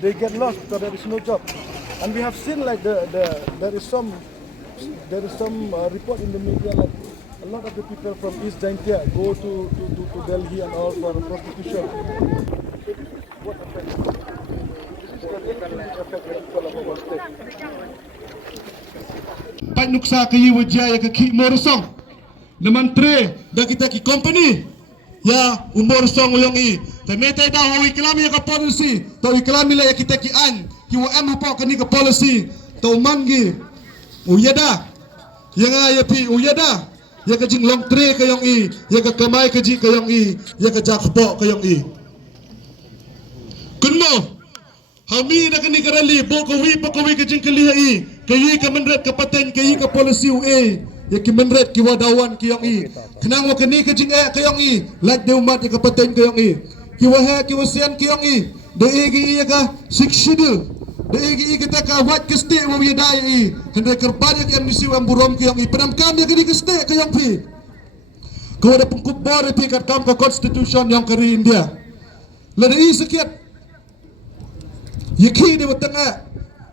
they get lost because there is no job. And we have seen like there is some report in the media like a lot of the people from East Jaintia go to Delhi and all for prostitution. So this is what affects. This is the thing which affects the people of our state. Pak nuksa kayi wajah ke ki morosong. Naman tre dah kita ki company ya umur song uyong i. Temete dah hui kelami ka policy. Tau iklami la ya kita ki an. Ki wa em apa kani ka policy. Tau mangi. Uyada. Yang ya pi uyada. Ya ka jing long tre ka yong i. Ya ka kamai ka ji ka yong i. Ya ka jakpo ka yong i. Kunmo. Hami dah kani karali bo ko wi pa ko wi ka jing kali i. Kayi ka menret ka paten kayi ka policy UA. Ya ki menret ki wadawan ki yong i. Kenang wa kani ka jing ka yong i. Like de umat ka paten ka yong i. Ki wa ha ki wa sian ki yong i. De igi ka sikshidil. De igi kita ka wat ka ste wa wi dai i. Kendai kerban ya MDC wa burom ki yong i. Penam kam ya kani ka ste ka yong pi. Ko ada pengkub bor pi kat kam ka constitution yang kari India. La de i sekiat. Yaki di tengah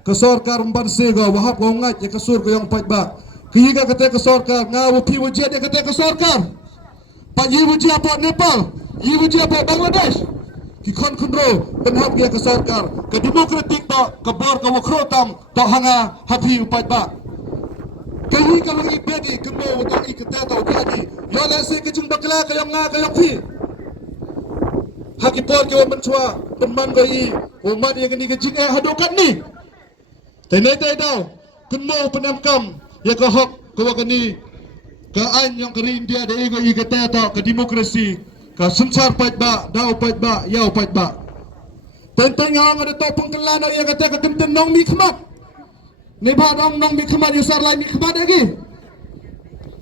ke sorkar membanse ga wahap ga ngat ya kasur ga yang pat ba kiga kata ke sorkar ngawu pi wajia dia kata ke sorkar pak yi wajia apa Nepal yi wajia apa Bangladesh ki kon kontrol penhap dia ke sorkar ke demokratik ta ke bor ka wakro tam ta hanga hapi pat ba kayi kalau i bedi kemo wata i kata ta jadi yo la se ke jung bakla ka yang nga ka yang pi hakipor ke menchua penman ga i umat yang ni ke jing hadokat ni. Tenai tahu, kemau penamkam ya ke hak kewakani ke an yang keri India dah ego ikata atau ke demokrasi ke sensar pat ba, dah pat ba, ya pat ba. Tentang yang ada tahu pengkelan yang kata ke kenten nong mikmat, nebah nong mikmat yusar lain mikmat lagi.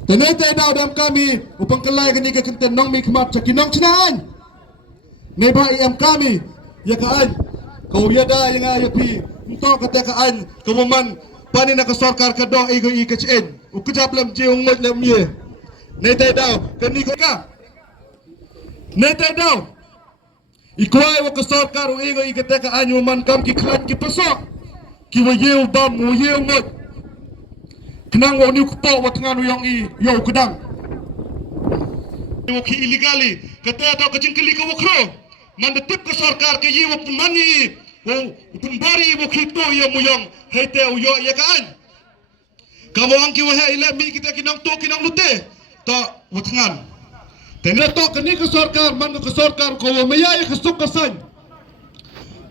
Tenai tahu dalam kami pengkelan kini ke kenten nong mikmat cakinong cenaan, nebah iam kami ya ke an kau ya dah yang ayapi. Untuk katakan kemuman pani nak sorkar ke dong ego i kecen ukejap lam je ungut lam ye netai dau kani ko ka netai dau ikwai wa ke sorkar ego i katakan man kam ki khan ki pasok ki wa ye bam wa ye ungut kenang wa ni ku pa wa tangan uyong i yo kedang ki illegali kata atau kejengkeli ke wakro man detip ke sorkar ke ye wa mani oh, pembari ibu kita yang muyang, hete uyo ya kan? Kamu angki wahai ilah mi kita kinang tu kinang lute, tak watangan. Tena tak kini ke sorkar, mana ke sorkar kau maya ya kesuk kesan.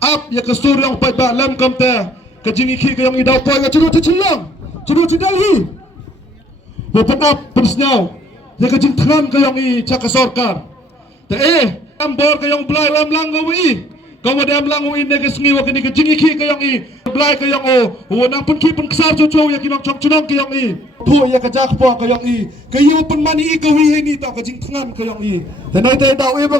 Ap ya kesur yang pai balam kamta, kejingi ki yang idau pai kecuru cecilong, curu cidalhi. Bukan ap persnyau, ya kejing tangan ke yang i cak ke sorkar. Tak ambor ke yang belai lam langgaw i. Kau ada melangu ini ke sengi wakini ke jingi ki ke yang i belai ke yang o nang pun ki pun kesar cucu ya kinong chong chunong ke yang i tu ya ke jak po ke yang i ke yu pun mani i ke wi ni ta ke jing tangan ke yang i tenai tai dau e ba